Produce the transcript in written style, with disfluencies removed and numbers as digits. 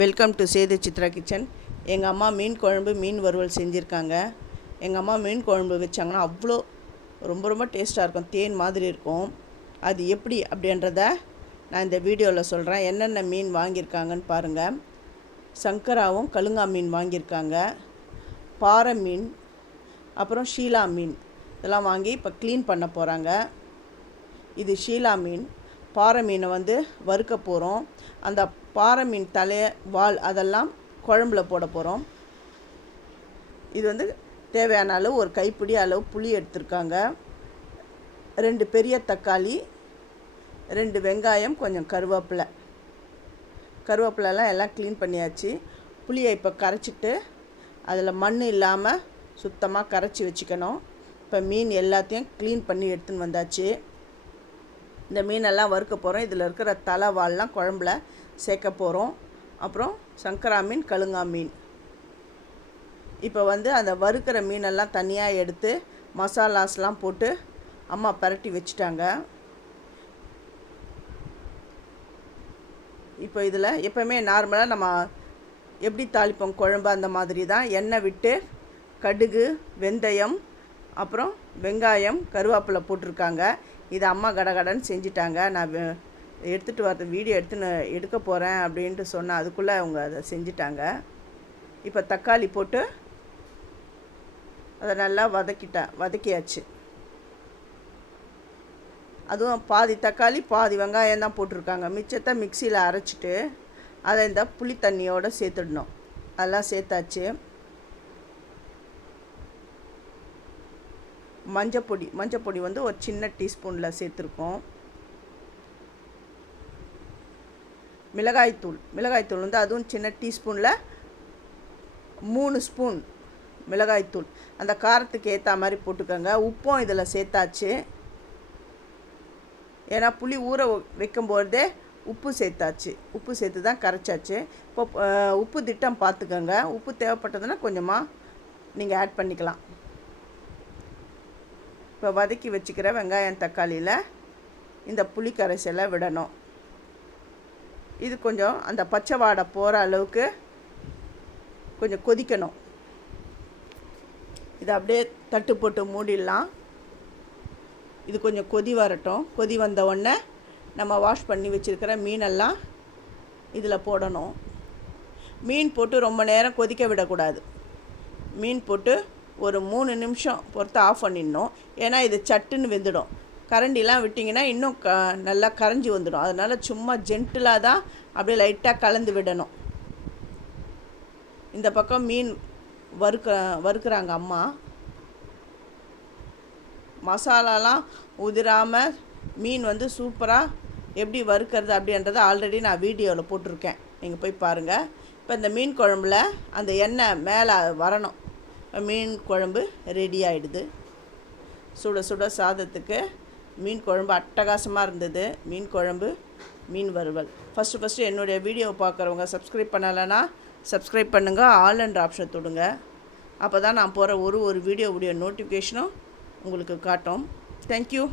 Welcome to Sethu Chitra kitchen. எங்கள் அம்மா மீன் குழம்பு மீன் வறுவல் செஞ்சுருக்காங்க. எங்கள் அம்மா மீன் குழம்பு வச்சாங்கன்னா அவ்வளோ ரொம்ப டேஸ்ட்டாக இருக்கும், தேன் மாதிரி இருக்கும். அது எப்படி அப்படின்றத நான் இந்த வீடியோவில் சொல்கிறேன். என்னென்ன மீன் வாங்கியிருக்காங்கன்னு பாருங்கள். சங்கராவும் கழுங்கா மீன் வாங்கியிருக்காங்க, பாறை மீன், அப்புறம் ஷீலா மீன் இதெல்லாம் வாங்கி இப்போ க்ளீன் பண்ண போகிறாங்க. இது ஷீலா மீன். பாறை மீனை வறுக்க போகிறோம். அந்த பாறை மீன் தலை, வால் அதெல்லாம் குழம்புல போட போகிறோம். இது தேவையான அளவு ஒரு கைப்பிடி அளவு புளி எடுத்துருக்காங்க, 2 பெரிய தக்காளி, 2 வெங்காயம், கொஞ்சம் கருவேப்பிலெல்லாம் எல்லாம் க்ளீன் பண்ணியாச்சு. புளியை இப்போ கரைச்சிட்டு அதில் மண் இல்லாமல் சுத்தமாக கரைச்சி வச்சுக்கணும். இப்போ மீன் எல்லாத்தையும் க்ளீன் பண்ணி எடுத்துன்னு வந்தாச்சு. இந்த மீனெல்லாம் வறுக்க போகிறோம். இதில் இருக்கிற தலை, வால்லாம் குழம்புல சேர்க்க போகிறோம். அப்புறம் சங்கரா மீன், கழுங்கா மீன். இப்போ அந்த வறுக்கிற மீனெல்லாம் தனியாக எடுத்து மசாலாஸ்லாம் போட்டு அம்மா பரட்டி வச்சுட்டாங்க. இப்போ இதில் எப்போவுமே நார்மலாக நம்ம எப்படி தாளிப்போம் குழம்பு அந்த மாதிரி தான். எண்ணெய் விட்டு கடுகு, வெந்தயம், அப்புறம் வெங்காயம், கருவேப்பிலை போட்டிருக்காங்க. இது அம்மா கடகடன்னு செஞ்சிட்டாங்க. நான் எடுத்துகிட்டு வரது வீடியோ எடுக்க போகிறேன் அப்படின்ட்டு சொன்னேன். அதுக்குள்ளே அவங்க அதை செஞ்சிட்டாங்க. இப்போ தக்காளி போட்டு அதை நல்லா வதக்கியாச்சு. அதுவும் பாதி தக்காளி பாதி வெங்காயம் தான் போட்டிருக்காங்க. மிச்சத்தை மிக்சியில் அரைச்சிட்டு அதை இந்த புளி தண்ணியோடு சேர்த்துடணும். அதெல்லாம் சேர்த்தாச்சு. மஞ்சப்பொடி ஒரு சின்ன டீஸ்பூனில் சேர்த்துருக்கோம். மிளகாய்த்தூள் அதுவும் சின்ன டீஸ்பூனில் 3 ஸ்பூன் மிளகாய்த்தூள். அந்த காரத்துக்கு ஏற்ற மாதிரி போட்டுக்கோங்க. உப்பும் இதில் சேர்த்தாச்சு. ஏன்னா புளி ஊற வைக்கும்போதே உப்பு சேர்த்து தான் கரைச்சாச்சு. இப்போ உப்பு திட்டம் பார்த்துக்கோங்க. உப்பு தேவைப்பட்டதுன்னா கொஞ்சமாக நீங்கள் ஆட் பண்ணிக்கலாம். இப்போ வதக்கி வச்சுக்கிற வெங்காயம், தக்காளியில் இந்த புளி கரைசலை விடணும். இது கொஞ்சம் அந்த பச்சை வாடை போகிற அளவுக்கு கொஞ்சம் கொதிக்கணும். இதை அப்படியே தட்டு போட்டு மூடிடலாம். இது கொஞ்சம் கொதி வரட்டும். கொதி வந்த உடனே நம்ம வாஷ் பண்ணி வச்சுருக்கிற மீனெல்லாம் இதில் போடணும். மீன் போட்டு ரொம்ப நேரம் கொதிக்க விடக்கூடாது. மீன் போட்டு ஒரு 3 நிமிஷம் பொறுத்து ஆஃப் பண்ணிடணும். ஏன்னா இது சட்டுன்னு வெந்துடும். கரண்டிலாம் விட்டிங்கன்னா இன்னும் நல்லா கரைஞ்சி வந்துடும். அதனால் சும்மா ஜென்டிலாக தான் அப்படியே லைட்டாக கலந்து விடணும். இந்த பக்கம் மீன் வறுக்கிறாங்க அம்மா. மசாலாலாம் உதிராமல் மீன் சூப்பராக எப்படி வறுக்கிறது அப்படின்றத ஆல்ரெடி நான் வீடியோவில் போட்டிருக்கேன், நீங்கள் போய் பாருங்கள். இப்போ இந்த மீன் குழம்புல அந்த எண்ணெய் மேலே வரணும். மீன் குழம்பு ரெடி ஆகிடுது. சுட சுட சாதத்துக்கு மீன் குழம்பு அட்டகாசமாக இருந்தது. மீன் குழம்பு, மீன் வறுவல். ஃபஸ்ட்டு என்னுடைய வீடியோவை பார்க்குறவங்க சப்ஸ்கிரைப் பண்ணலைன்னா சப்ஸ்கிரைப் பண்ணுங்கள். ஆல் என்ற ஆப்ஷன் தொடுங்க. அப்போ தான் நான் போகிற ஒரு வீடியோவுடைய நோட்டிஃபிகேஷனும் உங்களுக்கு காட்டும். தேங்க்யூ.